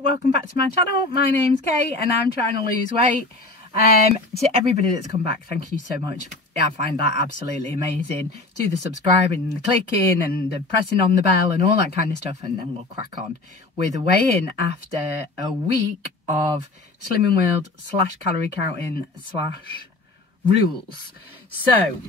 welcome back to my channel. My name's Kate and I'm trying to lose weight. To everybody that's come back, thank you so much. Yeah, I find that absolutely amazing. Do the subscribing and the clicking and the pressing on the bell and all that kind of stuff, and then we'll crack on with a weigh-in after a week of Slimming World / calorie counting / rules. So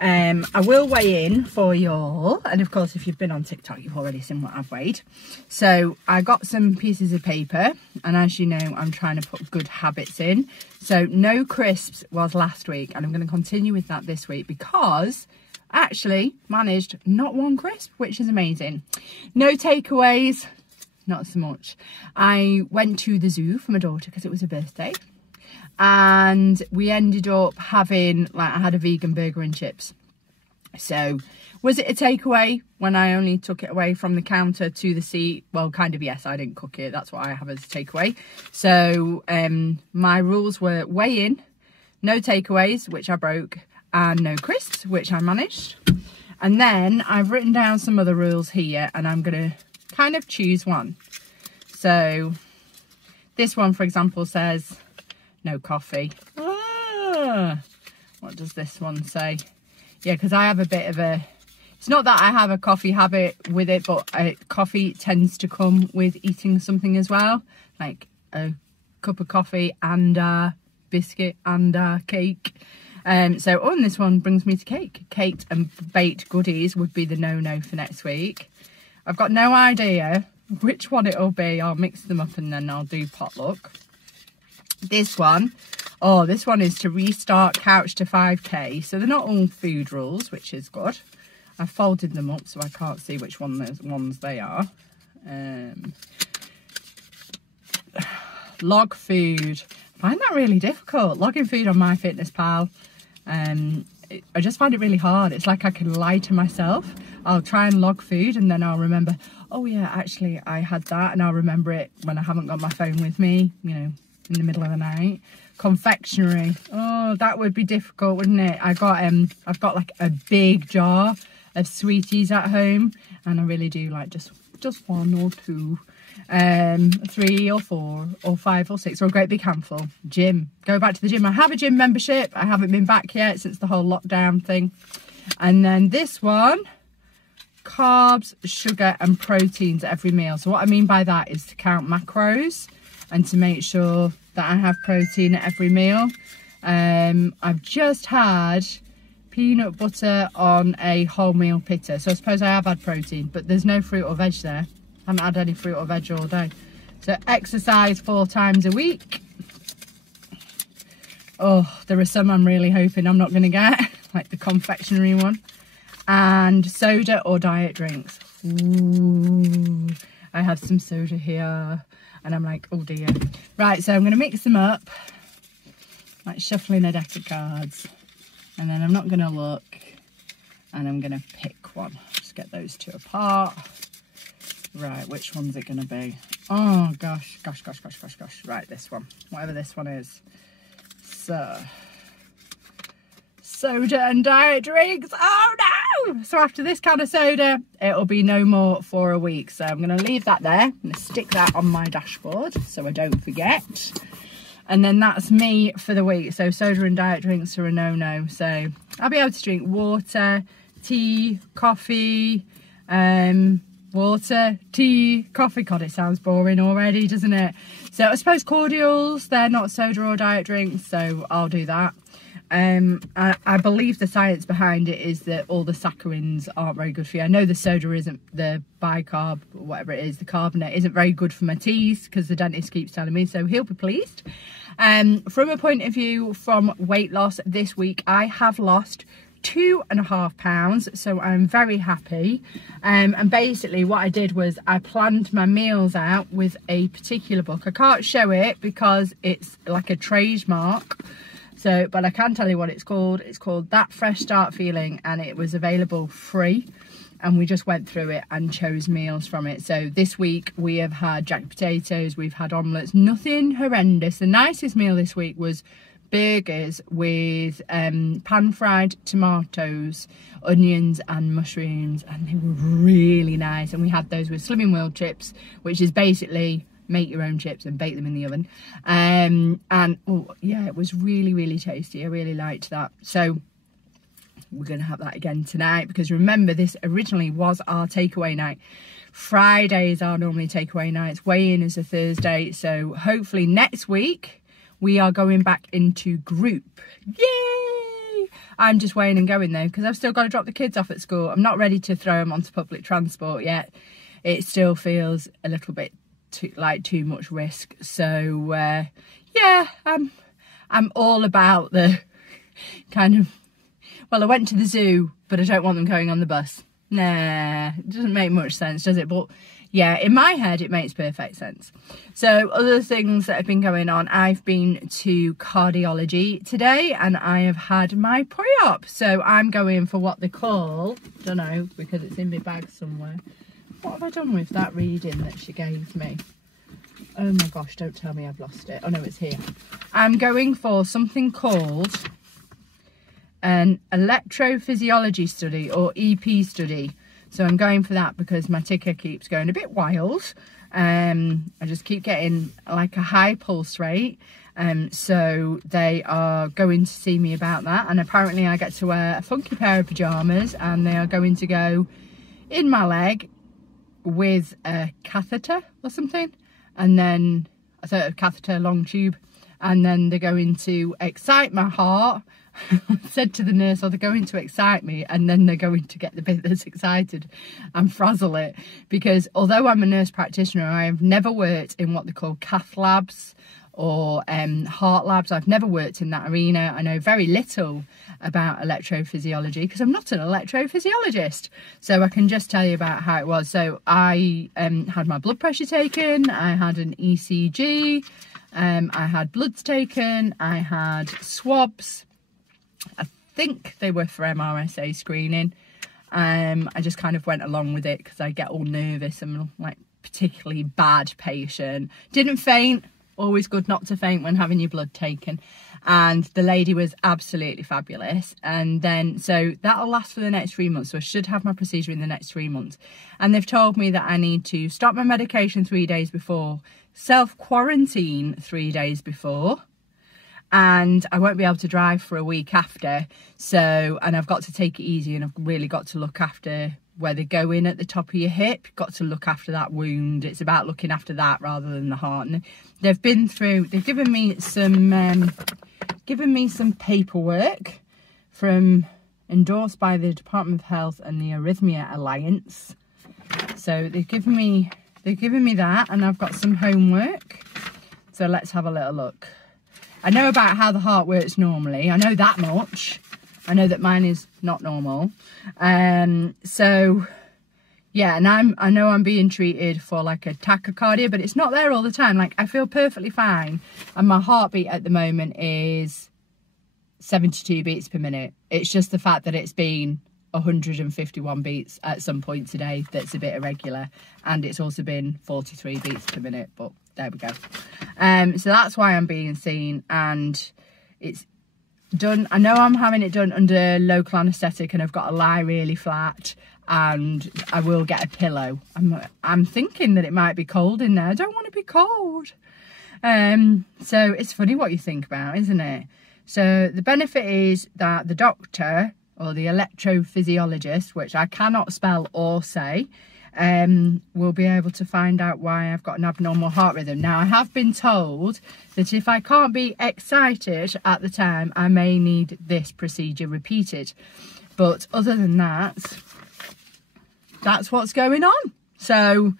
I will weigh in for you all, and of course if you've been on TikTok you've already seen what I've weighed. So I got some pieces of paper, and as you know I'm trying to put good habits in. So no crisps was last week, and I'm going to continue with that this week because I actually managed not one crisp, which is amazing. No takeaways, not so much. I went to the zoo for my daughter because it was her birthday, and we ended up having, I had a vegan burger and chips. So was it a takeaway when I only took it away from the counter to the seat? Well, kind of, yes. I didn't cook it. That's what I have as a takeaway. So my rules were weigh in, no takeaways, which I broke, and no crisps, which I managed. And then I've written down some other rules here, and I'm going to kind of choose one. So this one, for example, says no coffee. What does this one say? Yeah, because I have a bit of a, it's not that I have a coffee habit with it, but coffee tends to come with eating something as well, like a cup of coffee and a biscuit and a cake. So on this one brings me to cake. Cake and baked goodies would be the no-no for next week. I've got no idea which one it'll be. I'll mix them up and then I'll do potluck. This one, oh, this one is to restart couch to 5k. So they're not all food rules, which is good. I folded them up so I can't see which ones they are. Log food. I find that really difficult. Logging food on MyFitnessPal. I just find it really hard. It's like I can lie to myself. I'll try and log food and then I'll remember, oh yeah, actually I had that, and I'll remember it when I haven't got my phone with me, you know, in the middle of the night. Confectionery, oh, that would be difficult, wouldn't it? I've got like a big jar of sweeties at home, and I really do like just one or two, 3 or 4 or 5 or 6, or a great big handful. Gym, go back to the gym. I have a gym membership. I haven't been back yet since the whole lockdown thing. And then this one, carbs, sugar and proteins at every meal. So what I mean by that is to count macros and to make sure that I have protein at every meal. I've just had peanut butter on a wholemeal pita, so I suppose I have had protein, but there's no fruit or veg there. I haven't had any fruit or veg all day. So exercise 4 times a week. Oh, there are some I'm really hoping I'm not going to get, like the confectionery one. And soda or diet drinks. Ooh, I have some soda here. And I'm like, oh dear. Right, so I'm going to mix them up, like shuffling a deck of cards. And then I'm not going to look, and I'm going to pick one. Just get those two apart. Right, which one's it going to be? Oh, gosh. Right, this one. Whatever this one is. So, soda and diet drinks. Oh, no! So after this kind of soda, it'll be no more for a week. So I'm going to leave that there. I'm going to stick that on my dashboard so I don't forget. And then that's me for the week. So soda and diet drinks are a no-no. So I'll be able to drink water, tea, coffee, water, tea, coffee. God, it sounds boring already, doesn't it? So I suppose cordials, they're not soda or diet drinks, so I'll do that. I believe the science behind it is that all the saccharins aren't very good for you. I know the soda isn't, the bicarb, or whatever it is, the carbonate isn't very good for my teeth, because the dentist keeps telling me, so he'll be pleased. From a point of view from weight loss this week, I have lost 2.5 pounds, so I'm very happy. And basically what I did was I planned my meals out with a particular book. I can't show it because it's like a trademark. So, but I can tell you what it's called. It's called That Fresh Start Feeling, and it was available free. And we just went through it and chose meals from it. So this week we have had jacket potatoes, we've had omelettes, nothing horrendous. The nicest meal this week was burgers with pan-fried tomatoes, onions and mushrooms, and they were really nice. And we had those with Slimming World chips, which is basically make your own chips and bake them in the oven. And oh yeah, it was really, really tasty. I really liked that. So we're going to have that again tonight, because remember, this originally was our takeaway night. Fridays are normally takeaway nights. Weigh-in is a Thursday. So hopefully next week we are going back into group. Yay! I'm just weighing and going though, because I've still got to drop the kids off at school. I'm not ready to throw them onto public transport yet. It still feels a little bit too much risk. So yeah, I'm all about the kind of, well, I went to the zoo, but I don't want them going on the bus. Nah, it doesn't make much sense, does it? But yeah, in my head, it makes perfect sense. So other things that have been going on, I've been to cardiology today and I have had my pre-op. So I'm going for what they call, don't know, because it's in my bag somewhere. What have I done with that reading that she gave me? Oh my gosh, don't tell me I've lost it. Oh no, it's here. I'm going for something called an electrophysiology study, or EP study. So I'm going for that because my ticker keeps going a bit wild. I just keep getting like a high pulse rate. So they are going to see me about that. And apparently I get to wear a funky pair of pajamas, and they are going to go in my leg with a catheter or something. And then a sort of catheter, long tube. And then they're going to excite my heart. Said to the nurse, oh, they're going to excite me, and then they're going to get the bit that's excited and frazzle it. Because although I'm a nurse practitioner, I have never worked in what they call cath labs or heart labs. I've never worked in that arena. I know very little about electrophysiology because I'm not an electrophysiologist. So I can just tell you about how it was. So I had my blood pressure taken, I had an ECG, I had bloods taken, I had swabs. I think they were for MRSA screening. I just kind of went along with it because I get all nervous. I'm like particularly bad patient. Didn't faint. Always good not to faint when having your blood taken. And the lady was absolutely fabulous. And then, so that'll last for the next 3 months. So I should have my procedure in the next 3 months. And they've told me that I need to stop my medication 3 days before, self-quarantine 3 days before, and I won't be able to drive for a week after. So, and I've got to take it easy, and I've really got to look after where they go in at the top of your hip. You've got to look after that wound. It's about looking after that rather than the heart. And they've been through, they've given me some paperwork from, endorsed by the Department of Health and the Arrhythmia Alliance. So they've given me that, and I've got some homework. So let's have a little look. I know about how the heart works normally. I know that much. I know that mine is not normal. So yeah, and I know I'm being treated for like a tachycardia, but it's not there all the time. Like, I feel perfectly fine, and my heartbeat at the moment is 72 beats per minute. It's just the fact that it's been 151 beats at some point today that's a bit irregular, and it's also been 43 beats per minute, but there we go. So that's why I'm being seen, and it's done. I know I'm having it done under local anaesthetic, and I've got to lie really flat, and I will get a pillow. I'm thinking that it might be cold in there. I don't want to be cold. So it's funny what you think about, isn't it? So the benefit is that the doctor, or the electrophysiologist, which I cannot spell or say, will be able to find out why I've got an abnormal heart rhythm. Now, I have been told that if I can't be excited at the time, I may need this procedure repeated. But other than that, that's what's going on. So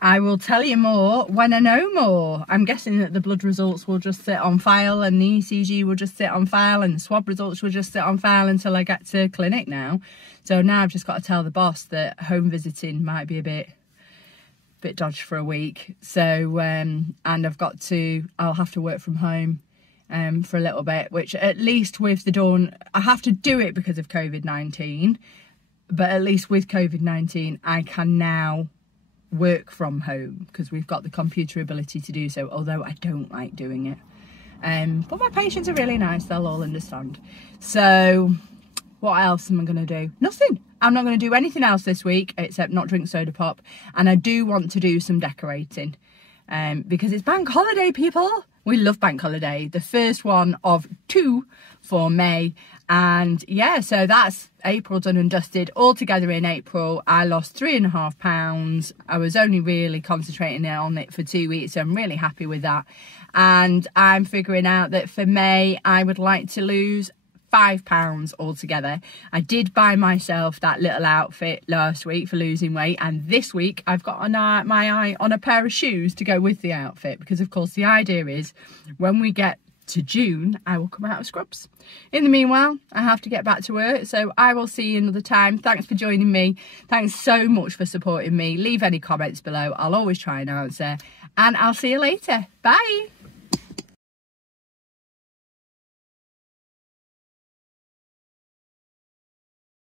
I will tell you more when I know more. I'm guessing that the blood results will just sit on file, and the ECG will just sit on file, and the swab results will just sit on file until I get to clinic now. So now I've just got to tell the boss that home visiting might be a bit dodgy for a week. So, and I'll have to work from home for a little bit, which at least with the dawn, I have to do it because of COVID-19, but at least with COVID-19, I can now work from home because we've got the computer ability to do so, although I don't like doing it. But my patients are really nice, they'll all understand. So what else am I going to do? Nothing. I'm not going to do anything else this week except not drink soda pop, and I do want to do some decorating. because it's bank holiday, people. We love bank holiday. The first one of 2 for May. And yeah, so that's April done and dusted. Altogether in April, I lost 3.5 pounds. I was only really concentrating on it for 2 weeks, so I'm really happy with that. And I'm figuring out that for May, I would like to lose £5 altogether. I did buy myself that little outfit last week for losing weight, and this week I've got my eye on a pair of shoes to go with the outfit, because of course the idea is when we get to June I will come out of scrubs. In the meanwhile, I have to get back to work, so I will see you another time. Thanks for joining me. Thanks so much for supporting me. Leave any comments below. I'll always try and answer, and I'll see you later. Bye.